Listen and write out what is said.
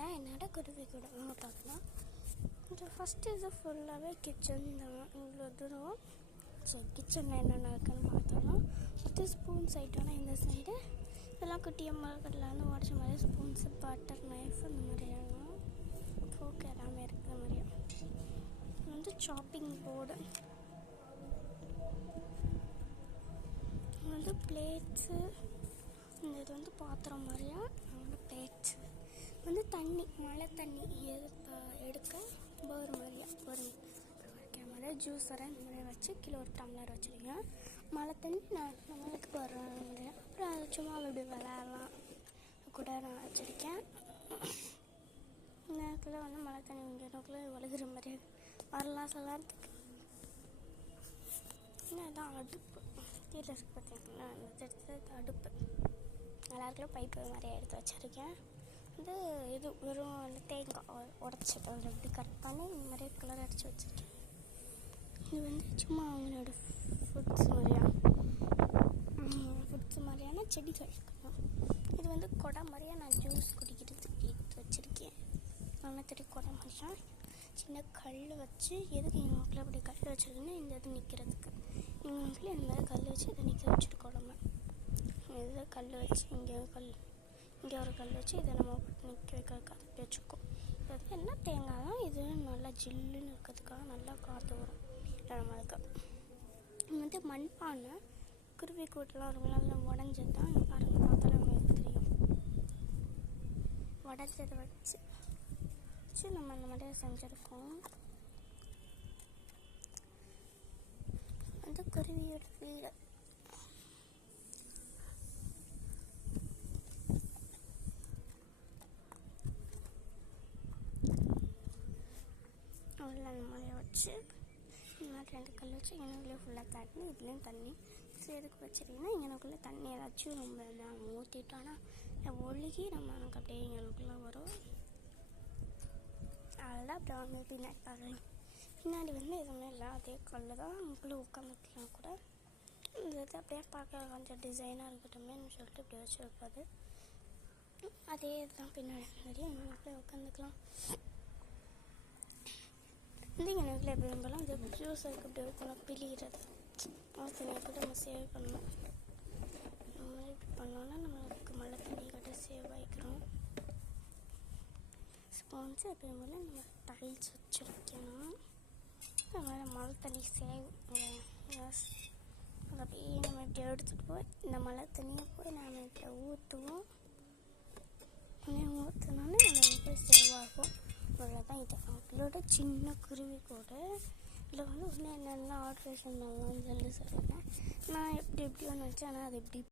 இதுதான் என்னோட குருவி கூட பார்க்கலாம். கொஞ்சம் ஃபஸ்ட்டு இது ஃபுல்லாகவே கிச்சன் தான். இவ்வளோ தூரம் சரி கிச்சனில் என்னென்ன இருக்குன்னு பார்த்தோம். அடுத்து ஸ்பூன்ஸ் ஐட்டம்னா இந்த சைடு இதெல்லாம் குட்டி அம்மாக்கட்டில் வந்து உடச்ச மாதிரி ஸ்பூன்ஸு, பட்டர், நைஃப் இந்த மாதிரியெல்லாம் ஃபோக் எல்லாமே இருக்கிற மாதிரியா. இது வந்து சாப்பிங் போர்டு, இது வந்து பிளேட்ஸு, இந்த இது வந்து பாத்திரம் மாதிரியா பிளேட்ஸு வந்து தண்ணி, மழை தண்ணி எடுக்க போர் மாதிரியா ஒரு வைக்கிற மாதிரி ஜூஸரை இந்த மாதிரி வச்சு கீழே ஒரு டம்ளர் வச்சுருக்கேன். மழை தண்ணி நான் நம்மளுக்கு போடுறேன். அப்புறம் அது சும்மா அப்படி விளையாடலாம் கூட நான் வச்சுருக்கேன். நேரத்தில் வந்து மழை தண்ணி இங்கேக்குள்ளே வழுகிற மாதிரி வரலாம் சொல்லறதுக்கு. இதுதான் அடுப்பு கீழே இருக்குது பார்த்தீங்கன்னா, இந்த எடுத்து அடுப்பு எல்லாருக்குள்ள பைப்பு நிறைய எடுத்து வச்சுருக்கேன். வந்து இது வெறும் தேங்காய் உடச்சது அதில் இப்படி கட் பண்ணி இந்த மாதிரி கலர் அடித்து வச்சுருக்கேன். இது வந்து சும்மா அவங்களோட ஃபுட்ஸ் மாதிரியான செடிகள் இருக்கணும். இது வந்து கொடை மாதிரியா நான் ஜூஸ் குடிக்கிறதுக்கு எடுத்து வச்சுருக்கேன். நல்லா தெரிய கொடை மாதிரியா சின்ன கல் வச்சு, எதுக்கு எங்கள் வீட்டில் அப்படி கல் வச்சுருக்குன்னு இந்த இது நிற்கிறதுக்கு. எங்கள் வீட்டில் இந்த மாதிரி கல் வச்சு இதை நிற்க வச்சுருக்கோம். நம்ம இதில் கல் வச்சு இங்கே ஒரு கல் வச்சு இதை நம்ம நிற்க வைக்கிறதுக்கு அப்படி வச்சுருக்கோம். இது வந்து என்ன தேங்காய் தான், இது நல்லா ஜில்லுன்னு இருக்கிறதுக்காக நல்லா காற்று வரும் நம்மளுக்கு. இது வந்து மண்பானை, குருவி கூட்டெலாம் ரொம்ப நல்லா உடஞ்சது தான். பாருங்கள், பார்த்தாலும் உங்களுக்கு தெரியும். உடஞ்சதை வச்சு நம்ம அந்த மாதிரி செஞ்சுருக்கோம். வந்து குருவியோட வீடு. உள்ள அந்த மாதிரி வச்சு இந்த மாதிரி 2 கல் வச்சு எனக்குள்ளே ஃபுல்லாக தண்ணி, இதுலேயும் தண்ணி. ஸோ எதுக்கு வச்சுருக்கீங்கன்னா எனக்குள்ளே தண்ணி ஏதாச்சும் ரொம்ப நாங்கள் ஊற்றிட்டோன்னா ஒழுகி நம்ம எனக்கு அப்படியே எங்களுக்குள்ளே வரும். அதெல்லாம் அப்படி வந்து பின்னாடி பார்க்குறேன். பின்னாடி வந்து எதுவுமே இல்லை, அதே கல் தான். நமக்குள்ளே உட்காந்துக்கலாம் கூட. இந்த இது அப்படியே பார்க்க கொஞ்சம் டிசைனாக இருக்கட்டுமேன்னு சொல்லிட்டு இப்படி வச்சு வைப்பாது. அதே இதுதான் பின்னாடி முன்னாடி எங்களுக்குள்ளே உட்காந்துக்கலாம். வந்து எனக்குள்ளே எப்படி இருந்தாலும் அந்த ஜூஸ் அதுக்கு அப்படி வைக்கணும், பிழிகிறது தண்ணியை கூட நம்ம சேவ் பண்ணணும். நம்ம இப்படி பண்ணோன்னா நம்மளுக்கு மழை தண்ணி கிட்ட சேவ் ஆகிக்கிறோம். ஸ்பான்ஸு எப்பயும் போல் நம்ம டைல்ஸ் வச்சுருக்கணும். அது மாதிரி மழை தண்ணி சேவ் அதை அப்படியே நம்ம இப்படி எடுத்துகிட்டு போய் இந்த மழை தண்ணியை போய் நம்ம இப்படி ஊற்றுவோம். ஊற்றினோன்னே நம்ம போய் சேவ் ஆகும். அவ்வளோதான். இது அவங்களோட சின்ன குருவி கூட. இதில் வந்து இன்னும் என்னென்ன ஆல்ட்ரேஷன் பண்ணலாம்னு சொல்லி சொல்லிட்டேன். நான் எப்படி ஒன்று வச்சேன், ஆனால் அது எப்படி